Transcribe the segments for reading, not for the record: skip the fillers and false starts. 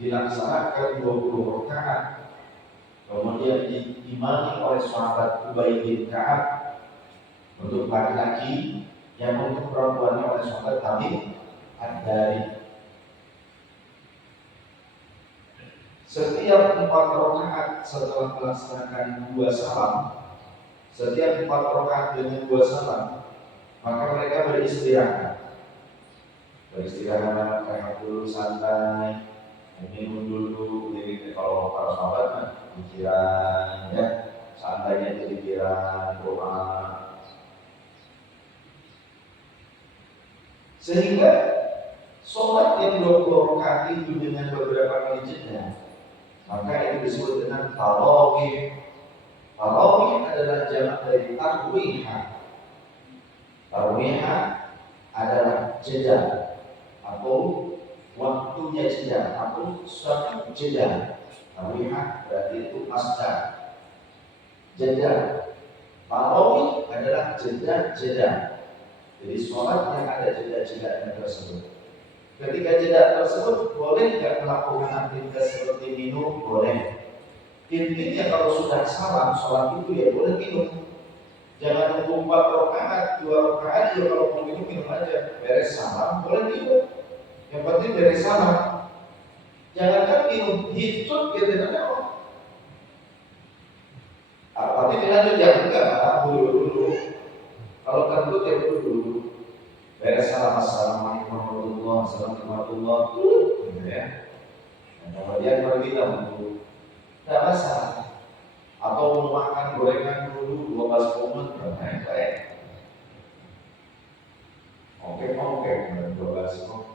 dilaksanakan 20 rakaat. Kemudian diimami oleh sahabat Ubay bin Ka'ab untuk laki-laki, yang untuk perempuannya oleh sahabat Tamim Ad-Dari. Setiap 4 rakaat setelah melaksanakan 2 salam, setiap 4 rakaat dengan 2 salam, maka mereka beristirahat, rehat dulu, santai, minum dulu. Jadi kalau para sahabat kan pikiran, ya, santainya itu pikiran, doa. Sehingga sholat yang 20 rakaat itu dengan beberapa kali jeda, maka itu disebut dengan tarawih. Tarawih adalah jamak dari tarwihah. Tarwihah adalah jeda atau waktunya jeda atau suatu jeda. Tarwihah berarti itu masdar. Jeda. Tarawih adalah jeda-jeda. Jadi sholat yang ada jeda-jedanya tersebut. Ketika jeda tersebut, boleh tidak melakukan aktivitas seperti minum? Boleh. Intinya kalau sudah salam sholat itu ya boleh minum. Jangan nunggu 4 rakaat, 2 rakaat juga kalau mau minum aja. Beres salam boleh minum. Yang penting beres salam. Jangankan minum hidup ya tidak ada. Tapi dilanjut ya enggak, dulu. Kalau kentut ya dulu. Beres salam, assalamualaikum warahmatullahi wabarakatuh, gitu ya. Dan kemudian kalau kita untuk tidak masalah. Atau mau makan gorengan dulu 12 menit, baik. Oke, 12 menit.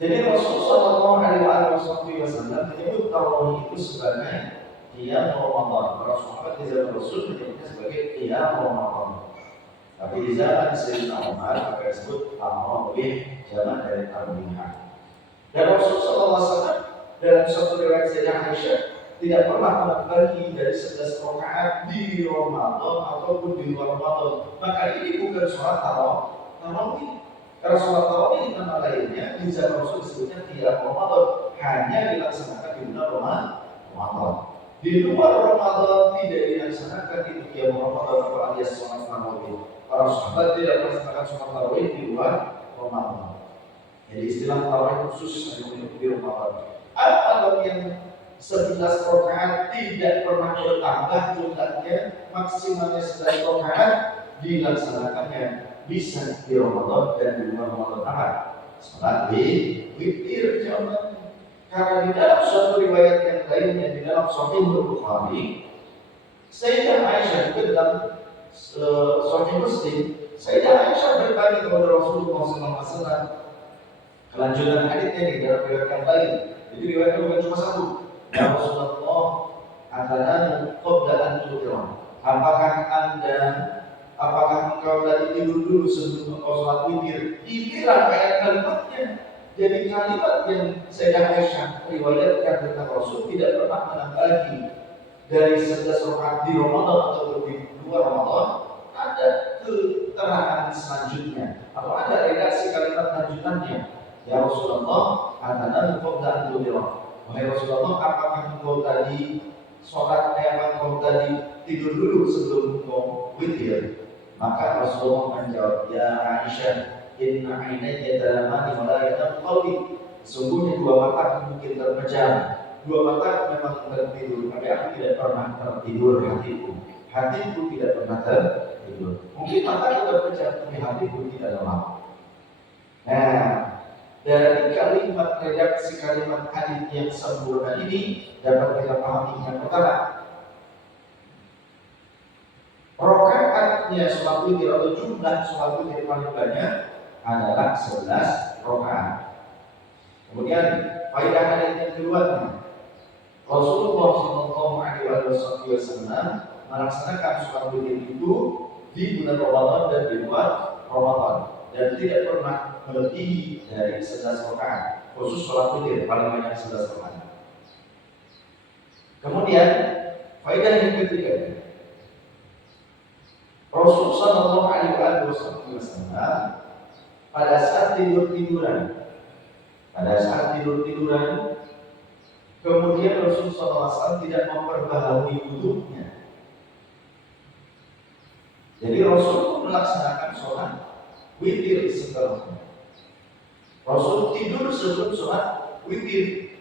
Jadi Rasulullah SAW menyebut tarawih itu sebagai qiyam Ramadan. Para sahabat di zaman Rasul menyebutnya sebagai qiyam Ramadan. Tapi di zaman Sayyidina Umar maka disebut tarawih, jamak dari tarawihah. Dan Rasulullah SAW dalam suatu riwayat Sayyidah Aisyah tidak pernah membagi dari 11 rakaat di Ramadan ataupun di luar Ramadan. Maka ini bukan sholat tarawih. Karena sholat tarawih di mana lainnya di zaman Rasul disebutnya qiyam Ramadan, hanya dilaksanakan di bulan Ramadan. Di luar Ramadan tidak dilaksanakan itu qiyam Ramadan atau alias sholat tarawih. Para sahabat tidak melaksanakan sholat tarawih di luar Ramadan. Jadi istilah tarawih khusus hanya untuk di Ramadan. Kalau yang 11 rakaat tidak pernah bertambah jumlahnya, maksimalnya 11 rakaat dilaksanakannya bisa di Ramadan dan di luar Ramadan apa? Salat witir jamaah. Karena di dalam suatu riwayat yang lainnya di dalam Sahih Bukhari, Sayyidah Aisyah juga dalam Sahih Muslim, Sayyidah Aisyah bertanya kepada Rasulullah SAW. Kelanjutan hadisnya di dalam riwayat yang lain. Jadi riwayatnya bukan cuma satu. Ya Rasulullah, adzan qabla an tu'tir. Apakah engkau tadi tidur dulu sebelum engkau sholat witir? Ini rangkaian kalimatnya. Jadi kalimat yang Sayyidah Aisyah riwayatkan tentang Rasul tidak pernah menambahi dari 11 rakaat di Ramadan atau di luar Ramadan. Ada keterangan selanjutnya atau ada redaksi kalimat lanjutannya. Ya Rasulullah, adzan qabla an tu'tir. Wahai Rasulullah, apakah engkau tadi engkau tadi tidur dulu sebelum engkau witir? Maka Rasulullah menjawab, ya Aisyah, inna ainayya talamani wa la yanamu qalbi. Sesungguhnya 2 mata mungkin terpejam, 2 mata memang tertidur, tapi aku tidak pernah tertidur hatiku. Hatiku tidak pernah tertidur. Mungkin mataku terpejam, tapi hatiku tidak lemah. Nah, dari kalimat redaksi kalimat hadis yang sempurna ini dapat kita pahami yang pertama, rakaatnya sholat witir atau jumlah sholat witir paling banyak adalah 11 rakaat. Kemudian faedah hadis yang kedua, Rasulullah SAW melaksanakan sholat witir itu di bulan Ramadan dan di luar Ramadan, dan tidak pernah melebihi dari 11 rakaat. Khusus sholat witir paling banyak 11 rakaat. Kemudian faedah yang ketiga, Rasulullah SAW pada saat tidur-tiduran Pada saat tidur-tiduran, kemudian Rasulullah SAW tidak memperbaharui wudhunya. Jadi Rasul melaksanakan sholat witir setelahnya. Rasul tidur sebelum sholat witir.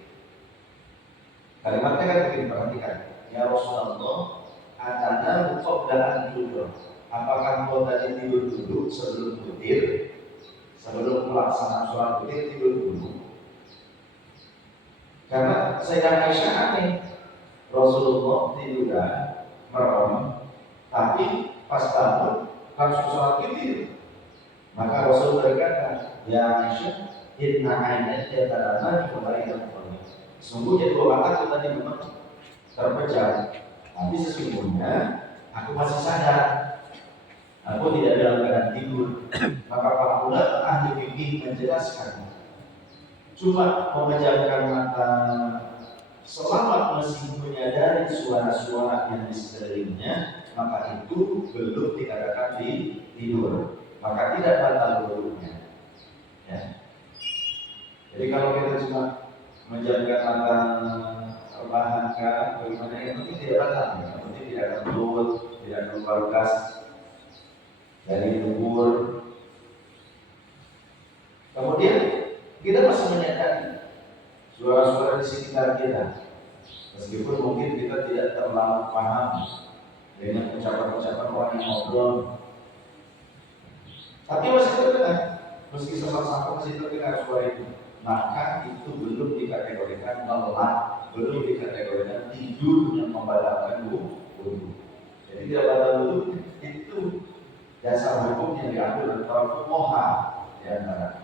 Kalimatnya kan begini, perhatikan. Ya Rasulullah, atana qabla tidur. Apakah kau tadi tidur dulu sebelum witir? Sebelum pelaksanaan sholat witir tidur dulu? Karena Sayyidah Aisyah aneh, Rasulullah tiduran merem, tapi pas bangun langsung sholat witir. Maka Rasul berkata, ya Aisyah, inna ainat yatalamani kembali ke kembali. Sungguhnya dua mataku tadi memang terpejam, tapi sesungguhnya aku masih sadar. Aku tidak dalam keadaan tidur. Maka para ulama ahli fikih menjelaskan, cuma memejamkan mata selama masih menyadari suara-suara yang di sekelilingnya, maka itu belum dikatakan tidur. Maka tidak batal wudhunya. Ya. Jadi kalau kita cuma menjamkan mata perlahan-lahan, bagaimana yang penting tidak batal, yang penting tidak kebelut, tidak keluar gas dari tubuh. Kemudian kita masih menyadari suara-suara di sekitar kita, meskipun mungkin kita tidak terlalu paham dengan ucapan-ucapan orang yang ngobrol, tapi masih terdengar, meski sesak-sesak masih terdengar suara itu. Maka itu belum dikategorikan melek, belum dikategorikan tidur yang membatalkan wudhu. Jadi tidak batal wudhu itu dasar hukum yang diambil dari fuqaha di antara.